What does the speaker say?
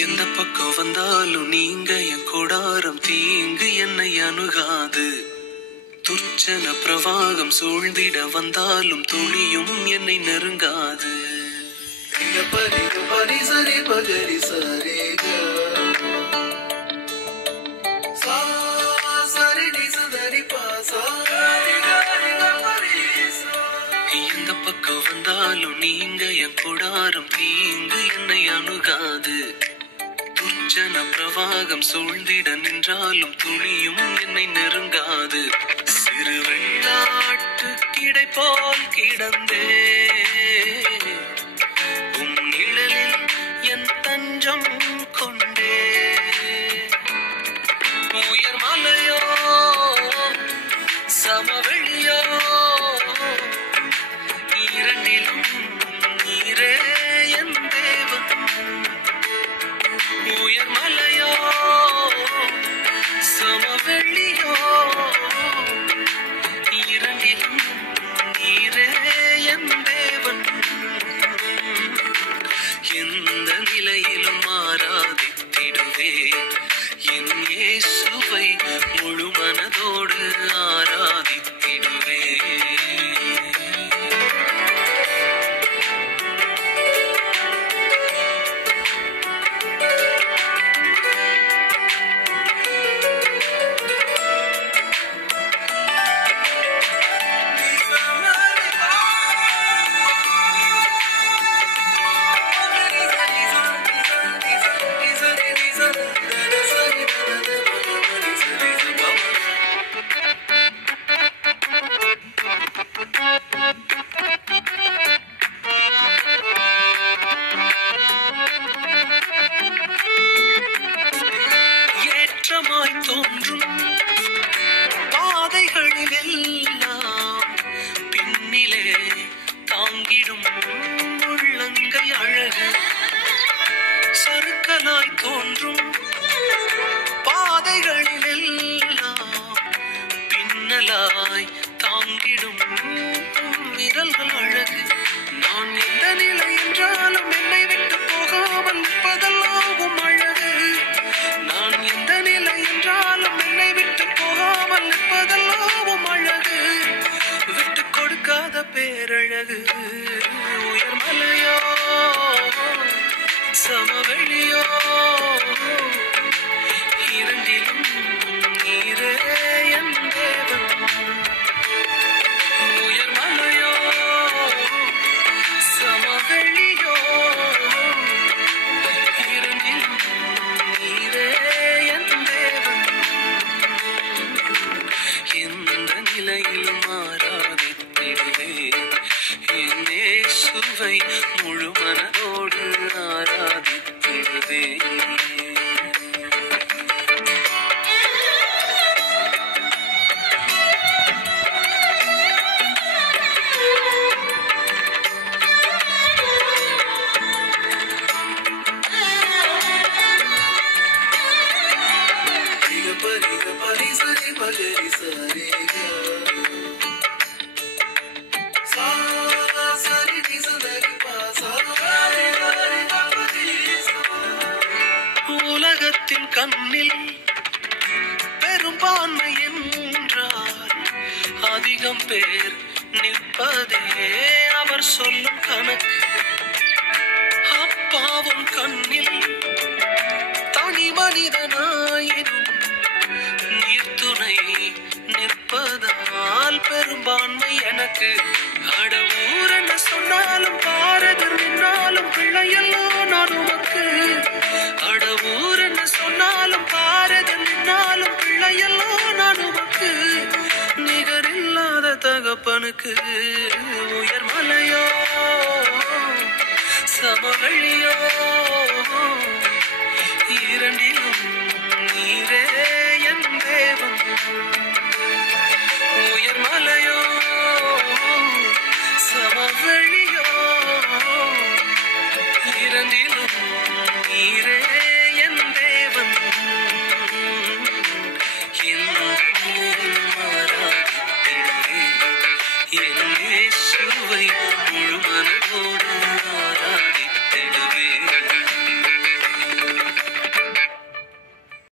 எந்த பக்கம் வந்தாலும் நீங்க என் கொடாரம் தீங்கு என்னை அணுகாது. துர்ச்சன பிரவாகம் சூழ்ந்திட வந்தாலும் துளியும் என்னை நெருங்காது. எந்த பக்கம் வந்தாலும் நீங்க என் கொடாரம் தீங்கு என்னை அணுகாது. துர்ச்சன பிரவாகம் சூழ்ந்திட நின்றாலும் துளியும் என்னை நெருங்காது. சிறு வெள்ளாட்டு கிடை போல் கிடந்தே உம் நிழலில் என் தஞ்சம் கொண்டே. உயர் மலையோ சமவெளியோ இரண்டிலும் நீரே என் தேவன். உயர் மலையோ சமவெளியோ இரண்டிலும் நீரே என் தேவன். எந்த நிலையிலும் ஆராதித்திடுவேன் என் இயேசுவை முழு மனதோடு ஆராதித்திடுவேன். ஏற்றமாய் தோன்றும் பாதைகளிலெல்லாம் பின்னிலே தாங்கிடும் உள்ளங்கை அழகு. சறுக்கலாய் தோன்றும் பாதைகளிலெல்லாம் பின்னலாய் தாங்கிடும் விரல்கள் அழகு. நான் எந்த நிலை என்றாலும் என்னை விட்டு போகாமல் நிற்பதெல்லாம் அழகு. நான் எந்த நிலை என்றாலும் என்னை விட்டு போகாமல் நிற்பதெல்லாம் அழகு. விட்டு கொடுக்காத பேரழகு. உயர் மலையோ சமவெளியோ இரண்டிலும் நீரே என் தேவன். உயர் மலையோ சமவெளியோ இரண்டிலும் நீரே என் தேவன். எந்த நிலையிலும் ஆராதித்திடுவேன் என் இயேசுவை முழு மனதோடு ஆராதித்திடுவேன். உலகத்தின் கண்ணில் பெரும்பான்மை என்றார் அதிகம் பேர் நிற்பதே அவர் சொல்லும் கணக்கு. அப்பாவும் கண்ணில் தனி மனிதனாயினும் நீர்த்துணை நிற்பதால் பெரும்பான்மை எனக்கு. அடவூர் என்ன சொன்னாலும் பாரதர் நின்னாலும் பிள்ளையெல்லாம் நான் உமக்கு. அடவூர் என்ன சொன்னாலும் பாரதர் நின்னாலும் பிள்ளையெல்லாம் நான் உமக்கு. நிகரில்லாத தகப்பனுக்கு. உயர் மலையோ சமவெளியோ இரண்டிலும் நீரே என் தேவன். உயர் மலையோ சமவெளியோ இரண்டிலும் நீரே என் தேவன்.